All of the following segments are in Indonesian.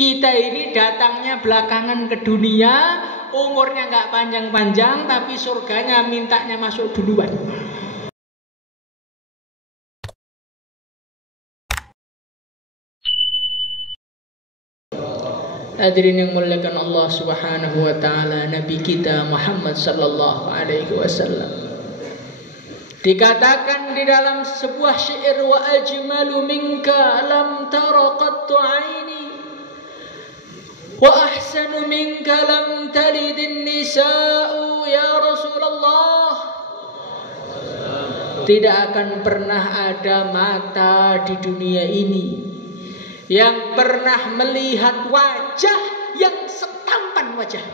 Kita ini datangnya belakangan ke dunia, umurnya nggak panjang-panjang, tapi surganya mintanya masuk duluan. Hadirin yang muliakan Allah Subhanahu wa taala, Nabi kita Muhammad sallallahu alaihi wasallam dikatakan di dalam sebuah syair, wa ajmalu minka lam tara qattu aini wa ahsanu minka lam talidin nisa'u ya Rasulullah. Tidak akan pernah ada mata di dunia ini yang pernah melihat wajah yang setampan wajah.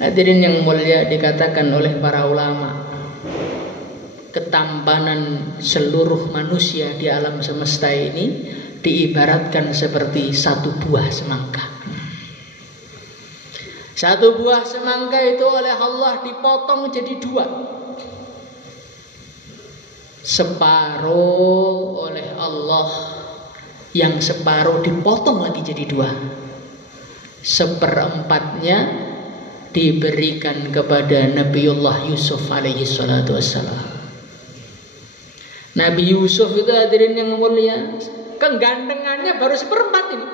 Hadirin yang mulia, dikatakan oleh para ulama, ketampanan seluruh manusia di alam semesta ini diibaratkan seperti satu buah semangka. Satu buah semangka itu oleh Allah dipotong jadi dua. Separuh oleh Allah, yang separuh dipotong lagi jadi dua. Seperempatnya diberikan kepada Nabiullah Yusuf alaihi salatu wassalam. Nabi Yusuf itu, hadirin yang mulia, kegandengannya baru seperempat ini.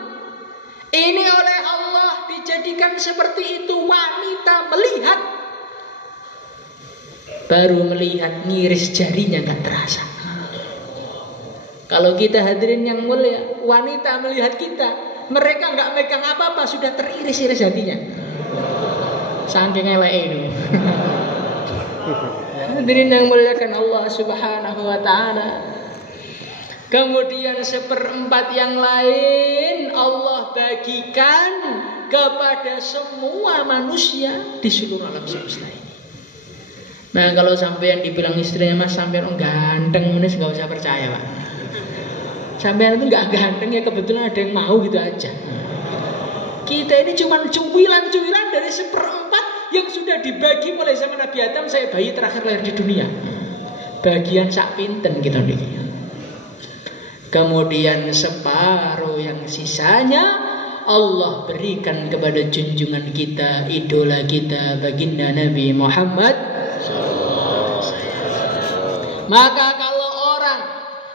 Ini oleh Allah dijadikan seperti itu. Wanita melihat, baru melihat ngiris jarinya gak terasa. Kalau kita, hadirin yang mulia, wanita melihat kita, mereka gak megang apa-apa, sudah teriris-iris hatinya. Saking elek ini. Hadirin yang muliakan Allah Subhanahu wa taala. Kemudian seperempat yang lain Allah bagikan kepada semua manusia di seluruh alam semesta ini. Nah, kalau sampean dibilang istrinya, Mas sampean ganteng, ini nggak usah percaya, Pak. Sampean itu nggak ganteng, ya kebetulan ada yang mau gitu aja. Kita ini cuma cuwilan-cuwilan dari seperempat yang sudah dibagi mulai zaman Nabi Adam, saya bayi terakhir lahir di dunia. Bagian sak pinten kita nih. Kemudian separuh yang sisanya Allah berikan kepada junjungan kita, idola kita, baginda Nabi Muhammad. Maka kalau orang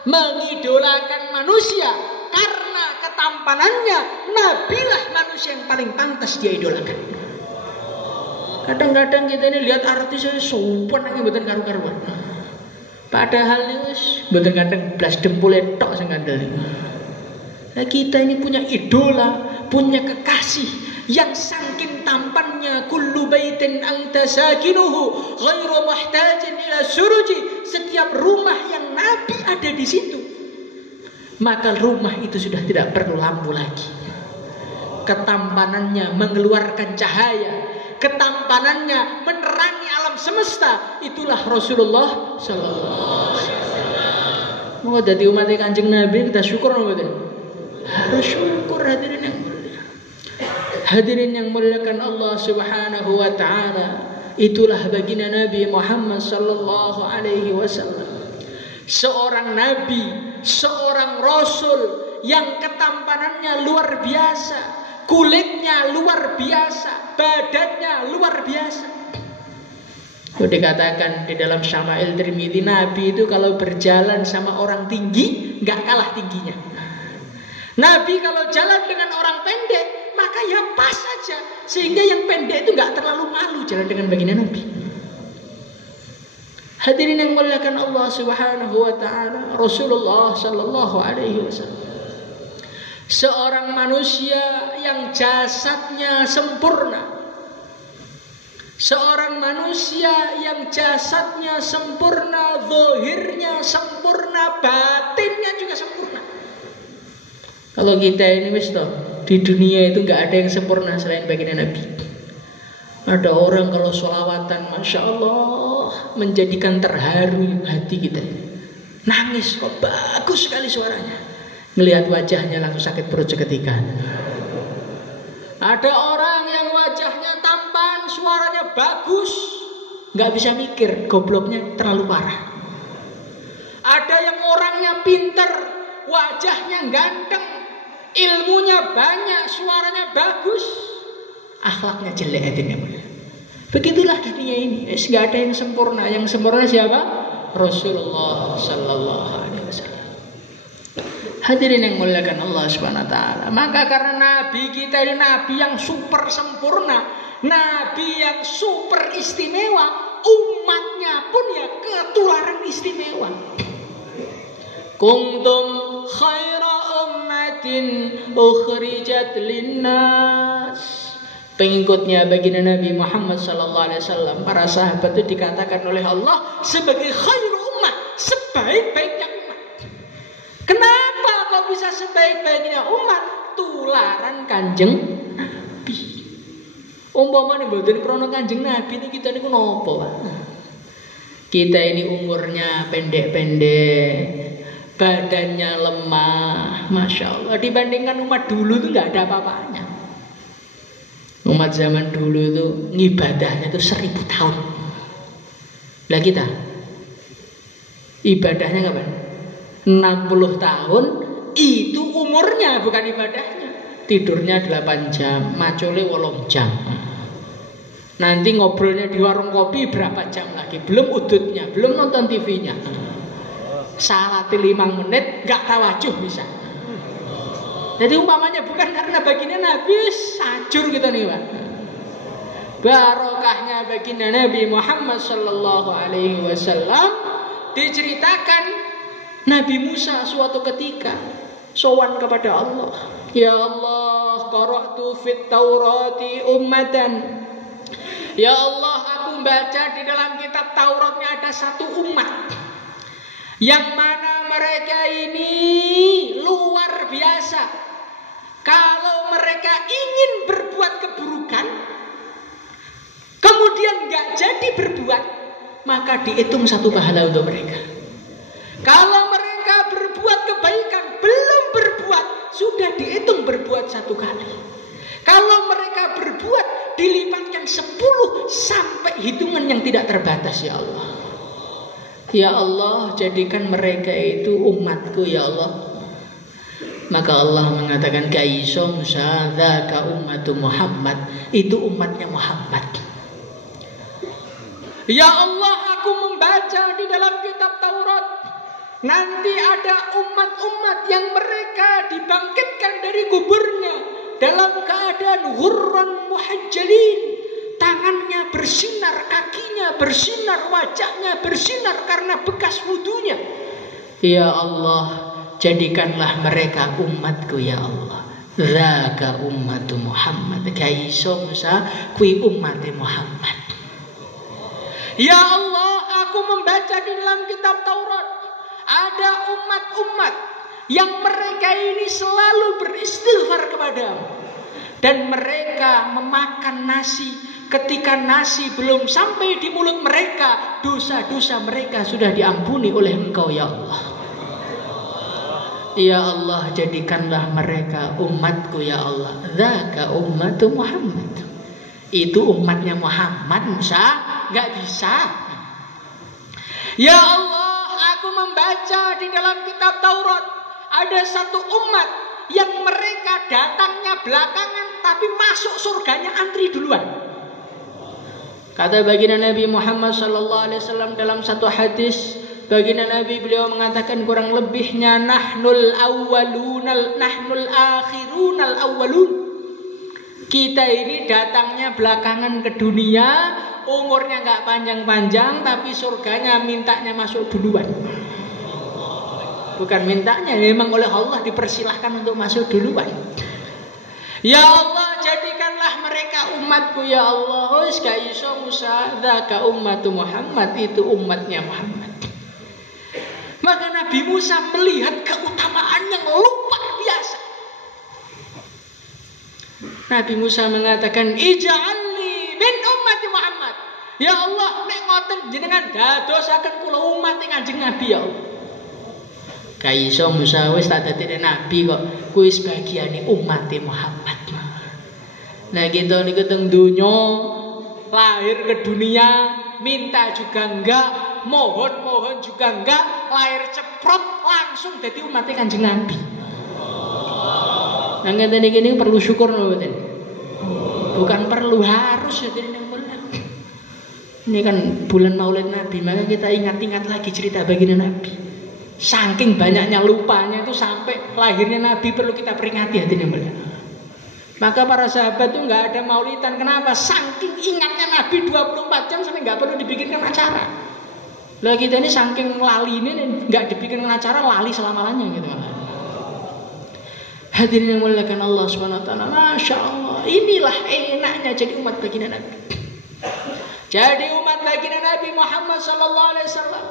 mengidolakan manusia karena ketampanannya, nabilah manusia yang paling pantas dia idolakan. Kadang-kadang kita ini lihat artis sopan lagi mboten karu-karuan. Padahal ini mboten kadang blas dempule tok sing kandel. Nah, kita ini punya idola, punya kekasih yang saking tampannya, kullu baitin anta sakinuhu ghairu muhtajin ila suruji. Setiap rumah yang Nabi ada di situ, maka rumah itu sudah tidak perlu lampu lagi. Ketampanannya mengeluarkan cahaya, ketampanannya menerangi alam semesta. Itulah Rasulullah sallallahu alaihi wasallam. Mau jadi umat Kanjeng Nabi, kita syukur nggak? Harus syukur, hadirin yang mulia. Hadirin yang muliakan Allah Subhanahu wa taala. Itulah baginda Nabi Muhammad sallallahu alaihi wasallam. Seorang nabi, seorang rasul yang ketampanannya luar biasa, kulitnya luar biasa, badannya luar biasa. Itu dikatakan di dalam Syama'il Tirmidzi, Nabi itu kalau berjalan sama orang tinggi nggak kalah tingginya. Nabi kalau jalan dengan orang pendek, maka ya pas saja, sehingga yang pendek itu nggak terlalu malu jalan dengan baginda Nabi. Hadirin yang muliakan Allah Subhanahu wa taala, Rasulullah sallallahu alaihi wasallam seorang manusia yang jasadnya sempurna. Seorang manusia yang jasadnya sempurna, zahirnya sempurna, batinnya juga sempurna. Kalau kita ini di dunia itu nggak ada yang sempurna selain baginda Nabi. Ada orang kalau sholawatan, masya Allah, menjadikan terharu hati kita. Nangis kok, bagus sekali suaranya. Melihat wajahnya langsung sakit perut seketika. Ada orang yang wajahnya tampan, suaranya bagus, nggak bisa mikir, gobloknya terlalu parah. Ada yang orangnya pinter, wajahnya ganteng, ilmunya banyak, suaranya bagus, akhlaknya jelek hatinya. Begitulah dunia ini. Nggak ada yang sempurna. Yang sempurna siapa? Rasulullah Sallallahu Alaihi Wasallam. Hadirin yang muliakan Allah Subhanahu Wa Taala. Maka karena Nabi kita ini Nabi yang super sempurna, Nabi yang super istimewa, umatnya pun ya ketularan istimewa. Kuntum khaira ummatin ukhrijat linnas. Pengikutnya baginda Nabi Muhammad sallallahu alaihi wasallam, para sahabat itu dikatakan oleh Allah sebagai khairu ummah, sebaik-baiknya umat. Kenapa kok bisa sebaik-baiknya umat? Tularan Kanjeng Nabi. Umpamane mboten krana Kanjeng Nabi ini kita niku napa, Pak? Kita ini umurnya pendek-pendek, badannya lemah, masya Allah. Dibandingkan umat dulu itu nggak ada apa-apanya. Umat zaman dulu itu ibadahnya itu 1000 tahun. Lah kita ibadahnya kapan? 60 tahun itu umurnya, bukan ibadahnya. Tidurnya 8 jam, macule 8 jam. Nanti ngobrolnya di warung kopi berapa jam lagi? Belum udutnya, belum nonton TV-nya. Salat 5 menit gak tawajuh bisa. Jadi umpamanya bukan karena baginda Nabi sajur kita nih, Pak. Barokahnya baginda Nabi Muhammad sallallahu alaihi wasallam diceritakan Nabi Musa suatu ketika sowan kepada Allah. Ya Allah, qara'tu fit Taurati ummatan. Ya Allah, aku baca di dalam kitab Tauratnya ada satu umat yang mana mereka ini luar biasa. Kalau mereka ingin berbuat keburukan, kemudian gak jadi berbuat, maka dihitung 1 pahala untuk mereka. Kalau mereka berbuat kebaikan, belum berbuat, sudah dihitung berbuat 1 kali. Kalau mereka berbuat, dilipatkan 10 sampai hitungan yang tidak terbatas, ya Allah. Ya Allah, jadikan mereka itu umatku, ya Allah. Maka Allah mengatakan kaiso Musa dzaka ummatu Muhammad, itu umatnya Muhammad. Ya Allah, aku membaca di dalam kitab Taurat nanti ada umat-umat yang mereka dibangkitkan dari kuburnya dalam keadaan ghurran muhajjalin, tangannya bersinar, kakinya bersinar, wajahnya bersinar karena bekas wudunya. Ya Allah, jadikanlah mereka umatku, ya Allah. Dzaka ummatu Muhammad, kaiso Musa kui umat Muhammad. Ya Allah, aku membaca di dalam kitab Taurat ada umat-umat yang mereka ini selalu beristighfar kepadamu, dan mereka memakan nasi. Ketika nasi belum sampai di mulut mereka, dosa-dosa mereka sudah diampuni oleh Engkau, ya Allah. Ya Allah, jadikanlah mereka umatku, ya Allah. Dzaka ummatu Muhammad, itu umatnya Muhammad. Musa gak bisa. Ya Allah, aku membaca di dalam kitab Taurat ada satu umat yang mereka datangnya belakangan, tapi masuk surganya antri duluan. Kata baginda Nabi Muhammad sallallahu alaihi wasallam dalam satu hadis, baginda Nabi beliau mengatakan kurang lebihnya nahnul akhirunal awwalun. Kita ini datangnya belakangan ke dunia, umurnya nggak panjang-panjang, tapi surganya mintanya masuk duluan. Bukan mintanya, memang oleh Allah dipersilahkan untuk masuk duluan. Ya Allah, jadikanlah mereka umatku, ya Allah. Wis ka iso Musa dzaka ummatu Muhammad, itu umatnya Muhammad. Maka Nabi Musa melihat keutamaan yang luar biasa. Nabi Musa mengatakan, ij'alni min ummati Muhammad. Ya Allah, nek ngoten jenengan dadosaken kula umat Kanjeng Nabi, ya Allah. Kaiso Musa wis tak dadi nabi kok, kuwi sebagiane umat Muhammad. Nah kita niku teng donya, lahir ke dunia, minta juga enggak, mohon juga enggak, lahir ceprot langsung dadi umat Kanjeng Nabi. Nang ngeten iki perlu syukur mboten? Bukan perlu, harus ya yang benar. Ini kan bulan Maulid Nabi, maka kita ingat-ingat lagi cerita baginda Nabi. Saking banyaknya lupanya itu sampai lahirnya Nabi perlu kita peringati hatinya benar. Maka para sahabat itu nggak ada maulidan. Kenapa? Saking ingatnya Nabi 24 jam sampai nggak perlu dibikinkan acara. Lah kita ini saking lali ini nggak dibikinkan acara, lali selama-lamanya gitu. Hadirin yang muliakan Allah Subhanahu wa taala. Masya Allah, inilah enaknya jadi umat baginda Nabi. Jadi umat baginda Nabi Muhammad sallallahu alaihi wasallam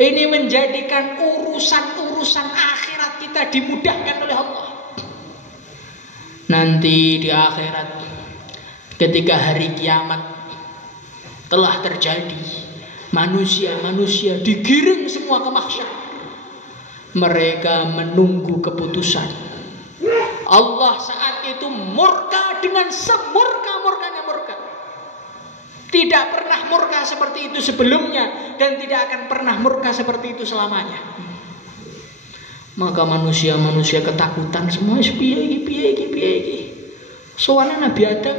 ini menjadikan urusan-urusan akhirat kita dimudahkan oleh Allah. Nanti di akhirat ketika hari kiamat telah terjadi, manusia-manusia digiring semua ke mahsyar. Mereka menunggu keputusan. Allah saat itu murka dengan semurka-murkanya murka. Tidak pernah murka seperti itu sebelumnya dan tidak akan pernah murka seperti itu selamanya. Maka manusia-manusia ketakutan semua. Piye. Sowan Nabi Adam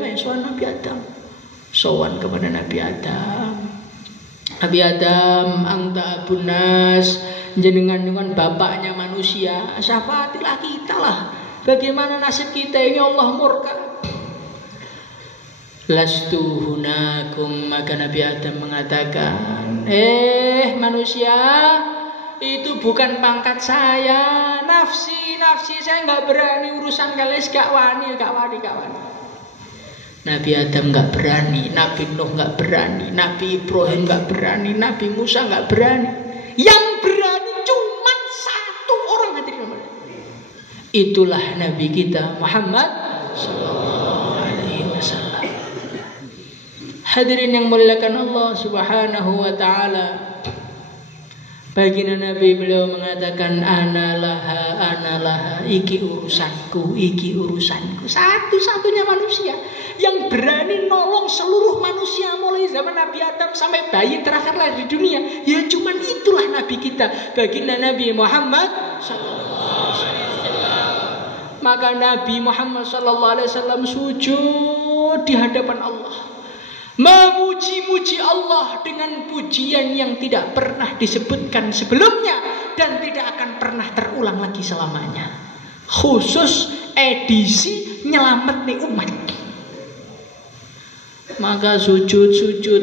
sowan kepada Nabi Adam. Nabi Adam, anta abun nas, jenengan bapaknya manusia, syafaatilah kita lah. Bagaimana nasib kita ini Allah murka. Lastu hunakum, maka Nabi Adam mengatakan, manusia, itu bukan pangkat saya. Nafsi saya nggak berani urusan kalian, gak wani. Nabi Adam nggak berani, Nabi Nuh nggak berani, Nabi Ibrahim nggak berani, Nabi Musa nggak berani. Yang berani cuma satu orang, hadirin. Itulah Nabi kita Muhammad sallallahu alaihi wasallam. Hadirin yang muliakan Allah Subhanahu wa taala. Baginda Nabi beliau mengatakan analaha, iki urusanku. Satu-satunya manusia yang berani nolong seluruh manusia mulai zaman Nabi Adam sampai bayi terakhir lahir di dunia. Ya cuman itulah Nabi kita, baginda Nabi Muhammad sallallahu alaihi wasallam. Maka Nabi Muhammad sallallahu alaihi wasallam sujud di hadapan Allah, memuji-muji Allah dengan pujian yang tidak pernah disebutkan sebelumnya dan tidak akan pernah terulang lagi selamanya. Khusus edisi nyelamet nih umat. Maka sujud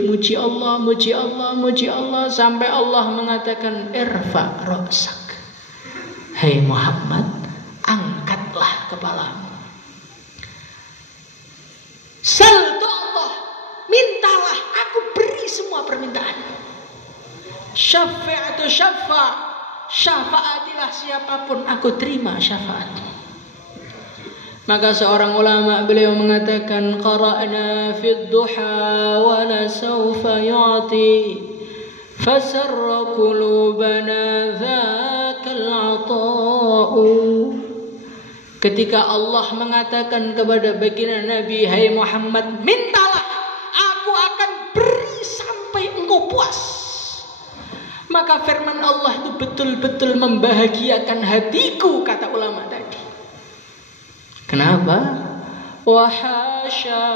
muji Allah sampai Allah mengatakan irfa ra'sak. Hai Muhammad, angkatlah kepalamu. Sal Allah, mintalah, aku beri semua permintaan. Syafaatu syafaatilah siapapun, aku terima syafaat. Maka seorang ulama beliau mengatakan qara'na fid duha wa la sawfa yu'ti fasarra qulubana dzakal 'ata'u. Ketika Allah mengatakan kepada baginda Nabi, hai Muhammad, mintalah, aku akan beri sampai engkau puas. Maka firman Allah itu betul-betul membahagiakan hatiku, kata ulama tadi. Kenapa? Wahasya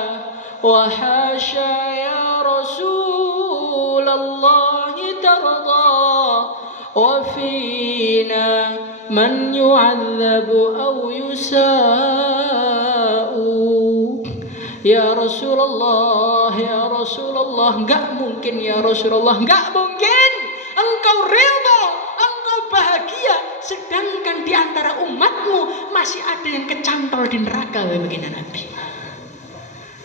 ya Rasulullah tarda wa fina man yu'adzabu aw yusa'u. Ya Rasulullah, enggak mungkin ya Rasulullah, enggak mungkin engkau ridha, engkau bahagia, sedangkan di antara umatmu masih ada yang kecantol di neraka. Begini Nabi.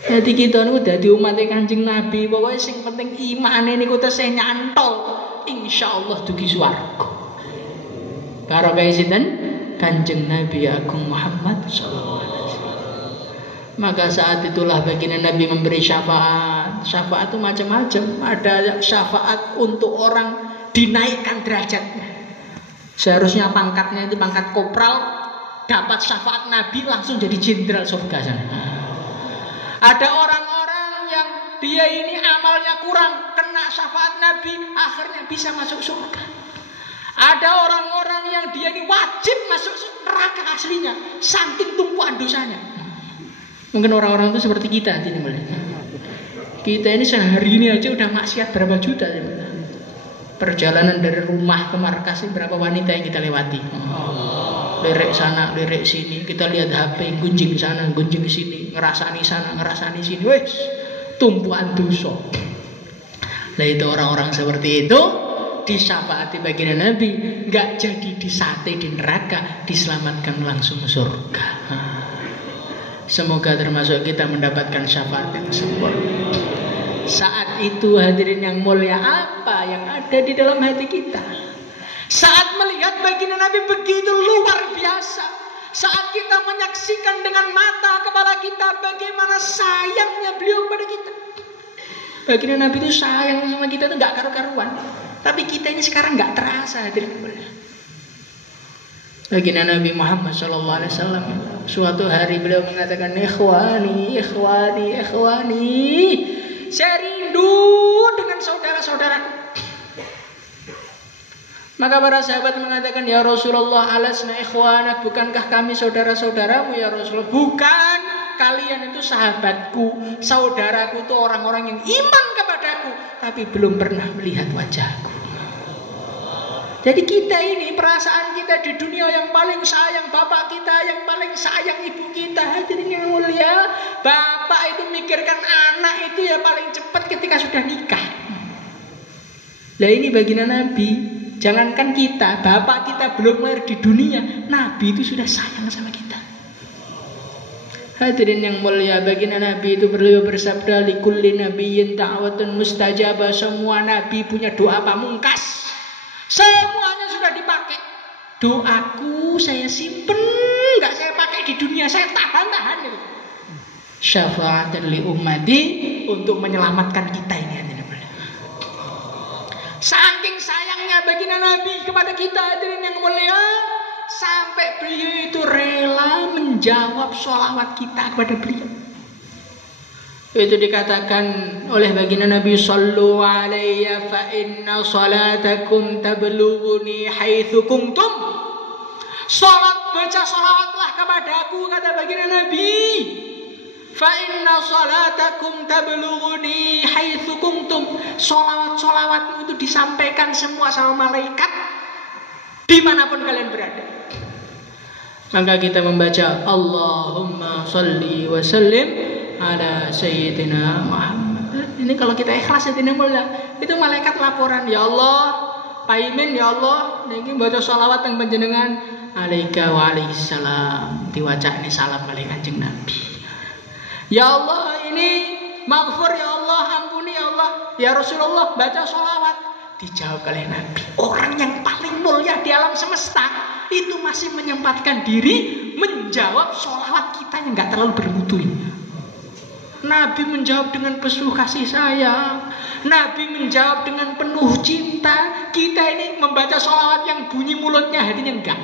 Jadi kita niku dadi umat Kanjeng Nabi, pokoknya sing penting imane niku tesih nyantol, insyaallah dugi swarga. Karo kaya sinten? Kanjeng Nabi Agung Muhammad sallallahu alaihi wasallam. Maka saat itulah baginda Nabi memberi syafaat. Syafaat itu macam-macam. Ada syafaat untuk orang dinaikkan derajatnya. Seharusnya pangkatnya itu pangkat kopral, dapat syafaat Nabi langsung jadi jenderal surga sana. Ada orang-orang yang dia ini amalnya kurang, kena syafaat Nabi, akhirnya bisa masuk surga. Ada orang-orang yang dia ini wajib masuk neraka aslinya, saking tumpuan dosanya. Mungkin orang-orang itu seperti kita. Kita ini sehari ini aja udah maksiat berapa juta. Perjalanan dari rumah ke markas berapa wanita yang kita lewati. Lirik sana, lirik sini. Kita lihat HP, gunjing sana, gunjing sini. Ngerasani sana, ngerasani sini. Wes, tumpuan dosa. Nah itu orang-orang seperti itu disyafaati baginda Nabi, nggak jadi disate di neraka, diselamatkan langsung surga. Semoga termasuk kita mendapatkan syafaat yang sempurna. Saat itu hadirin yang mulia, apa yang ada di dalam hati kita? Saat melihat baginda Nabi begitu luar biasa, saat kita menyaksikan dengan mata kepala kita bagaimana sayangnya beliau kepada kita. Baginda Nabi itu sayang sama kita itu nggak karu-karuan. Tapi kita ini sekarang nggak terasa hadirin mulia. Baginda Nabi Muhammad SAW suatu hari beliau mengatakan, ikhwani, ikhwani, ikhwani, saya rindu dengan saudara-saudara. Maka para sahabat mengatakan, ya Rasulullah, alasna ikhwanak, bukankah kami saudara-saudaramu ya Rasulullah? Bukan, kalian itu sahabatku, saudaraku itu orang-orang yang iman kepadaku, tapi belum pernah melihat wajahku. Jadi kita ini, perasaan kita di dunia yang paling sayang bapak kita, yang paling sayang ibu kita. Hadirin yang mulia, bapak itu mikirkan anak itu ya paling cepat ketika sudah nikah. Nah ini baginda Nabi. Jangankan kita, bapak kita belum lahir di dunia, Nabi itu sudah sayang sama kita. Hadirin yang mulia, baginda Nabi itu beliau bersabda, likulli nabiyyin da'watun mustajabah. Semua nabi punya doa pamungkas. Semuanya sudah dipakai. Doaku saya simpen, nggak saya pakai di dunia, saya tahan-tahan itu. Syafa'atan li ummati, untuk menyelamatkan kita ini. Saking sayangnya baginda Nabi kepada kita hadirin yang mulia, sampai beliau itu rela menjawab sholawat kita kepada beliau. Itu dikatakan oleh baginda Nabi, sallu alayya fa inna salatakum tablughuni haitsu kuntum. Salat, baca salawatlah kepadaku, kata baginda Nabi. Fa inna salatakum tablughuni haitsu kuntum. Salawat-salawatmu itu disampaikan semua sama malaikat dimanapun kalian berada. Maka kita membaca Allahumma sholli wa sallim ala sayyidina Muhammad. Ini kalau kita ikhlas ya tidak mulai. Itu malaikat laporan, ya Allah, Pak Imin, ya Allah, niki baca sholawat yang panjenengan alaika wa alaihissalam. Diwaca ini salam balik Kanjeng Nabi. Ya Allah, ini maghfur, ya Allah, ampuni ya Allah. Ya Rasulullah, baca sholawat. Dijawab oleh Nabi. Orang yang paling mulia di alam semesta itu masih menyempatkan diri menjawab sholawat kita yang gak terlalu bermutu ini. Nabi menjawab dengan penuh kasih sayang. Nabi menjawab dengan penuh cinta. Kita ini membaca sholawat yang bunyi mulutnya, hatinya enggak.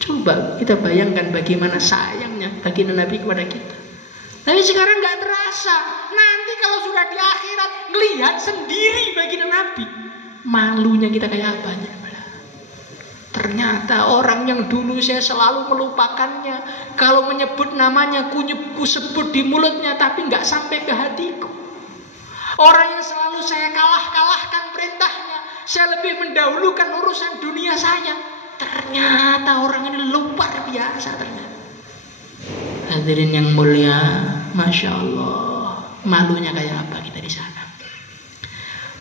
Coba kita bayangkan bagaimana sayangnya baginda Nabi kepada kita. Tapi sekarang enggak terasa. Nanti kalau sudah di akhirat ngelihat sendiri baginda Nabi, malunya kita kayak apa? Ternyata orang yang dulu saya selalu melupakannya, kalau menyebut namanya ku sebut di mulutnya tapi nggak sampai ke hatiku. Orang yang selalu saya kalahkan perintahnya, saya lebih mendahulukan urusan dunia saya. Ternyata orang ini luar biasa ternyata. Hadirin yang mulia, masya Allah, malunya kayak apa kita di sana.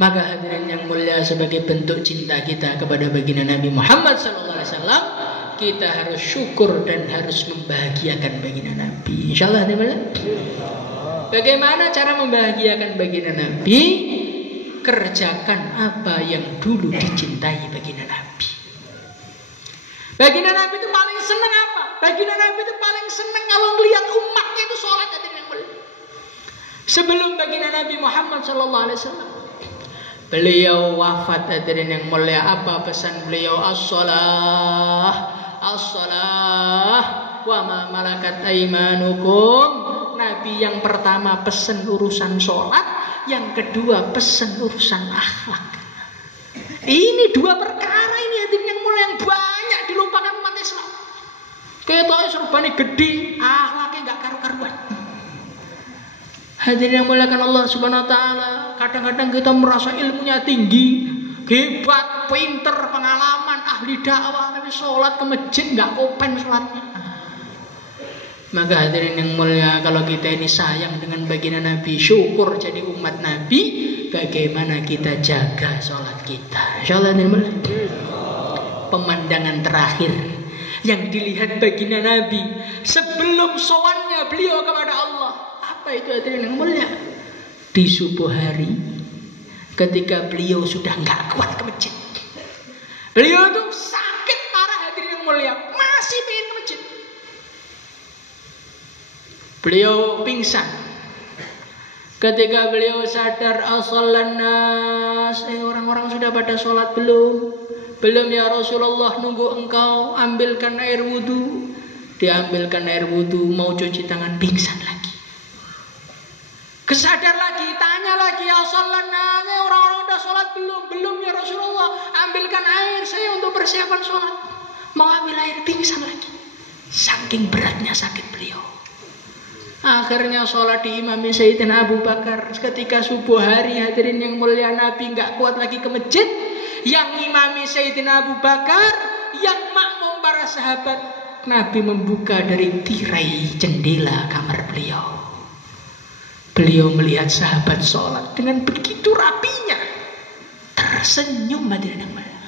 Maka hadirin yang mulia, sebagai bentuk cinta kita kepada baginda Nabi Muhammad SAW, kita harus syukur dan harus membahagiakan baginda Nabi. Insyaallah. Bagaimana cara membahagiakan baginda Nabi? Kerjakan apa yang dulu dicintai baginda Nabi. Baginda Nabi itu paling senang apa? Baginda Nabi itu paling senang kalau melihat umatnya itu sholat. Hadirin yang mulia. Sebelum baginda Nabi Muhammad SAW beliau wafat, hadirin yang mulia, apa pesan beliau? As-shalah, as-shalah, wa ma malakat aimanukum. Nabi yang pertama pesan urusan sholat, yang kedua pesan urusan akhlak. Ini dua perkara yang banyak dilupakan umat Islam. Ketoke serbane gede, akhlake enggak karu-karuan. Hadirin yang muliakan Allah Subhanahu wa taala, kadang-kadang kita merasa ilmunya tinggi, hebat, pinter, pengalaman, ahli dakwah, tapi sholat ke masjid enggak open sholatnya. Maka hadirin yang mulia, kalau kita ini sayang dengan baginda Nabi, syukur jadi umat Nabi, bagaimana kita jaga sholat kita. Insyaallah hadirin mulia. Pemandangan terakhir yang dilihat baginda Nabi sebelum sowannya beliau kepada Allah. Apa itu hadirin yang mulia? Di subuh hari, ketika beliau sudah nggak kuat ke masjid. Beliau itu sakit parah hadirin yang mulia, masih pengen ke masjid. Beliau pingsan. Ketika beliau sadar, asallan nas, orang-orang sudah pada sholat belum? Belum ya Rasulullah, nunggu engkau, ambilkan air wudu. Diambilkan air wudu, mau cuci tangan, pingsan lagi. Kesadar lagi, tanya lagi, asallan nas, orang-orang sudah sholat belum? Belum ya Rasulullah, ambilkan air saya untuk persiapan sholat. Mau ambil air, pingsan lagi. Saking beratnya sakit beliau. Akhirnya sholat diimami Sayyidina Abu Bakar. Ketika subuh hari, hadirin yang mulia, Nabi nggak kuat lagi ke masjid. Yang imami Sayyidina Abu Bakar, yang makmum para sahabat. Nabi membuka dari tirai jendela kamar beliau. Beliau melihat sahabat sholat dengan begitu rapinya. Tersenyum hadirin yang mulia.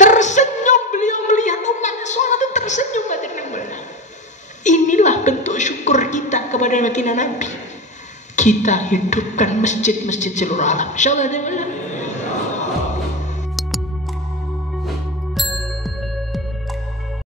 Tersenyum beliau melihat umatnya sholat itu tersenyum hadirin yang mulia. Inilah bentuk syukur kita kepada baginda Nabi. Kita hidupkan masjid-masjid seluruh alam. Insyaallah.